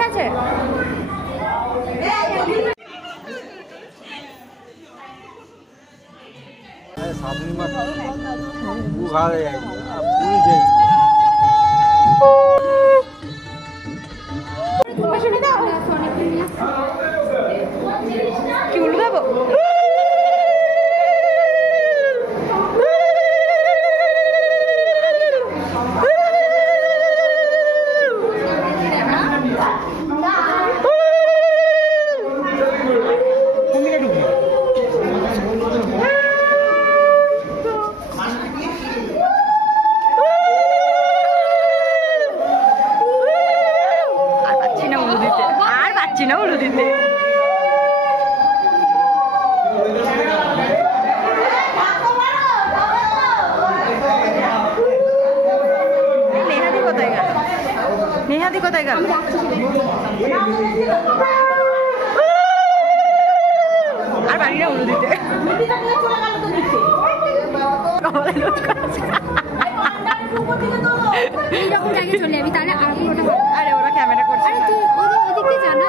ঠিক আছে কি উল্টো দেবো নেহাদি কোথায় গেল আর বাড়ি না উলু দিতে এইরকম জায়গায় চলে যাবি তাহলে আরে ওরা ক্যামেরা করছে ওদিক দিয়ে জানা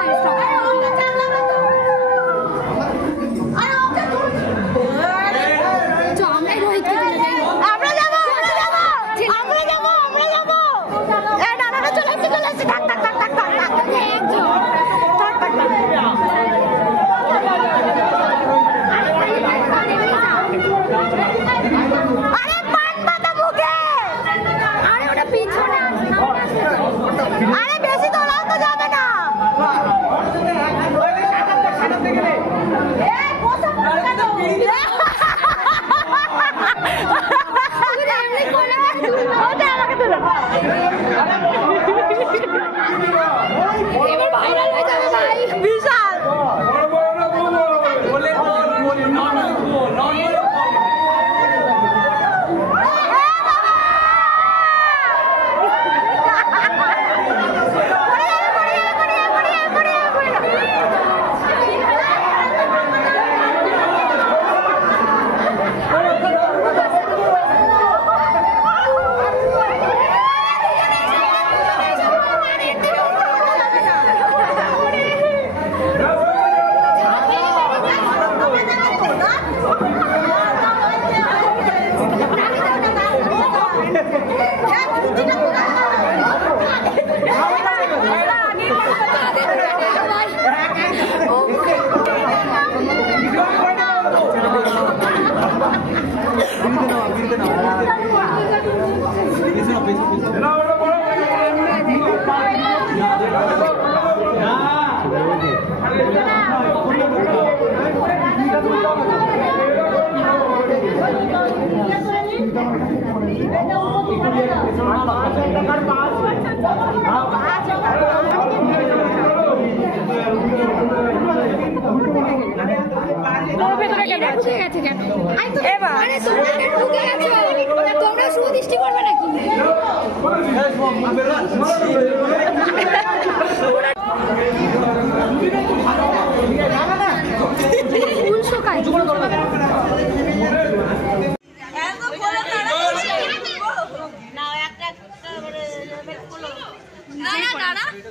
তোমরা সুদৃষ্টি করবে নাকি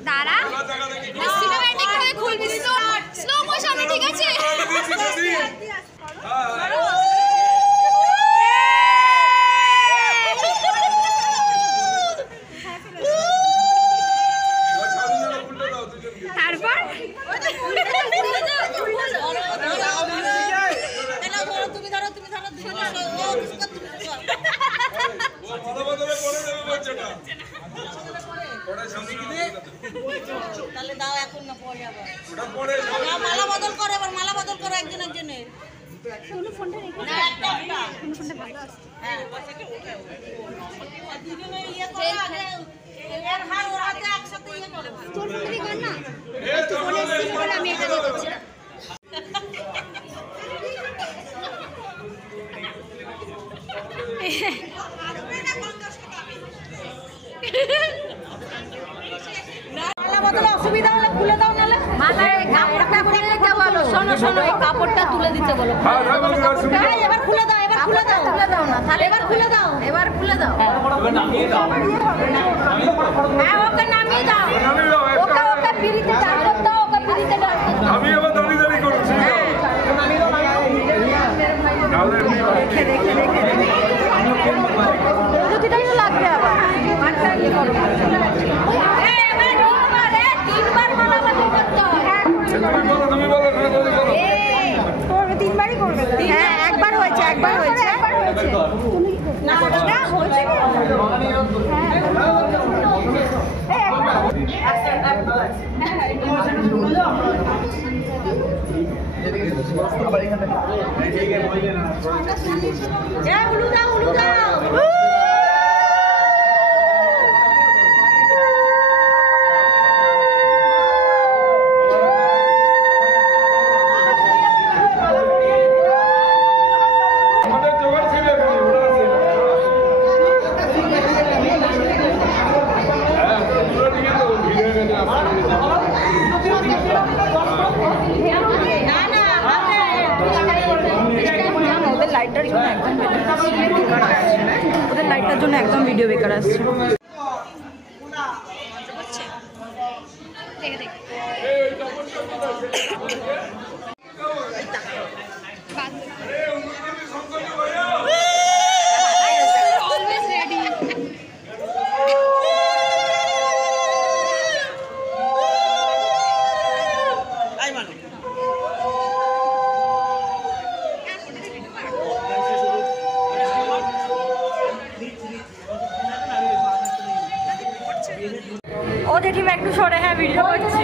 দাঁড়া সিনেম্যাটিক করে খুলবি স্লো মোশনে ঠিক আছে তাহলে দাও এখন না পরে আবার ওটা পরে মালা বদল করো এবার মালা বদল করো একজন একজনের কোন ফোনটা রেখে না একটা কোন ফোনটা ভালো আছে হ্যাঁ বসাকে ওঠে দুজনে ইয়ে করো আগে এর হার ওর হাতে একসাথে ইয়ে করে তোর ফোনটা কর না তুই ফোনে সিম করে আমি এটা দিয়ে দিচ্ছি অসুবিধা হলে খুলে দাও নালে মাথায় কাপড়টা খুলে দিতে বলো শোনো শোনো এই কাপড়টা তুলে দিতে বলো এবার খুলে দাও এবার খুলে দাও তুলে দাও না তাহলে এবার খুলে দাও এবার নামিয়ে দাও হ্যাঁ ওকে নামিয়ে দাও ওকে পিড়িতে ডাক্তার দাও, ওকে পিড়িতে ডাক্তার দাও। আমি আবার দাঁড়িয়ে করছি। দেখে লাগবে আবার তিনবারই করবে। হ্যাঁ একবার হয়েছে, একবার হয়েছে। ওদের লাইটটার জন্য একদম ভিডিও বেকার আসছে। ও জেঠিমা একটু সরে, হ্যাঁ ভিডিও করছি।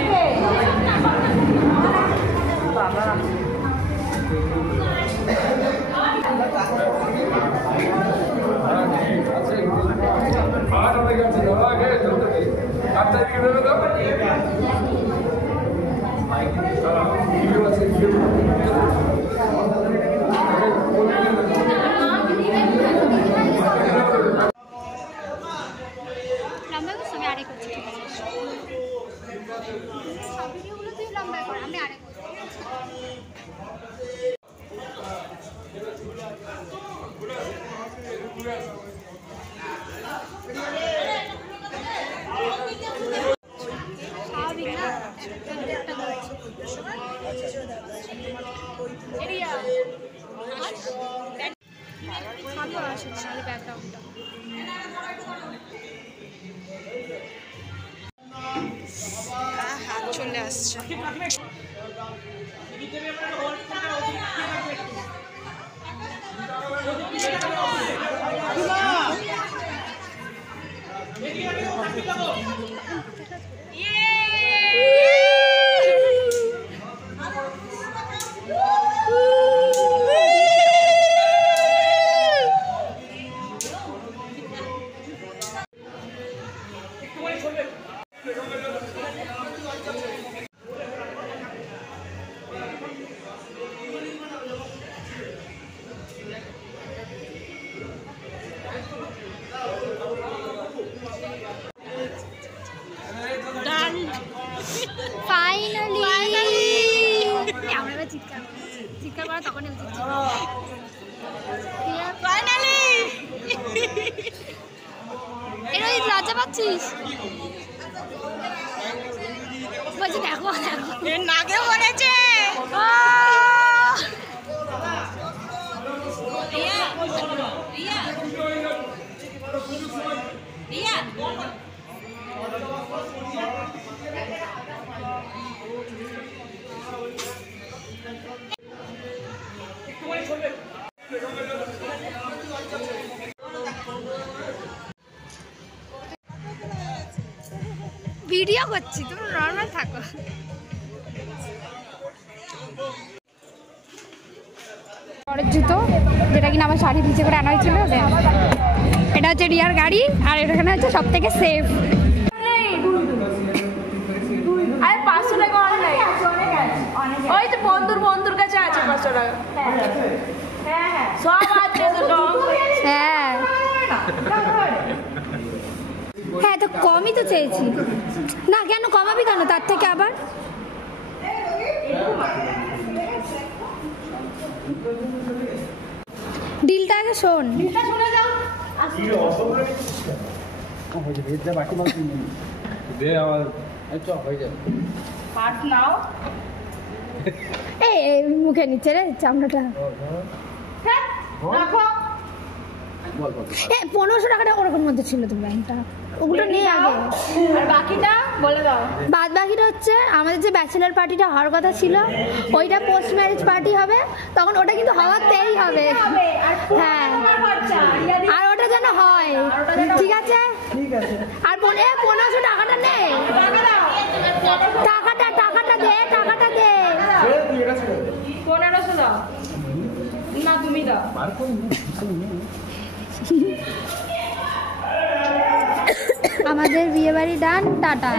হাত চলে আসছে। লজ্জা পাচ্ছিস? বলছি দেখো দেখো নাগে পড়েছে। ভিডিও করছি, তুমি নর্মাল থাকো। পরের জুতো যেটা কিনা আমার শাড়ি নিচে করে আনা হয়েছিল, এটা হচ্ছে রিয়ার গাড়ি, আর এখানে হচ্ছে সব থেকে সেফ। আরে 500 টাকা অনলাইন, ওই তো বন্ধুর কাছে আছে 500 টাকা। হ্যাঁ হ্যাঁ সব আছে তো। হ্যাঁ হ্যাঁ তো কমই তো চেয়েছি না, কেন কমাবি কেন তার থেকে আবার? ডিলটা আগে শোন। দে আমার হয়ে যাবে। হাত নাও। এই মুখে নিচ্ছে রে চামড়াটা। হ্যাঁ, রাখো। 1500 টাকাটা ওরকম মধ্যে ছিল তো ব্যাংকটা, ওগুলো নিয়ে আগে। আর বাকিটা বলে দাও। বাদ বাকিটা হচ্ছে আমাদের যে ব্যাচেলার পার্টিটা হওয়ার কথা ছিল, ওইটা পোস্ট ম্যারেজ পার্টি হবে, তখন ওটা কিন্তু হওয়াতেই হবে। হ্যাঁ, আর ওটা যেন হয়, ঠিক আছে? আর 1500 টাকাটা নে, টাকাটা দে, টাকাটা দে। 1500 দাও না, তুমি দাও। আমাদের বিয়ে বাড়ি ডান, টাটা।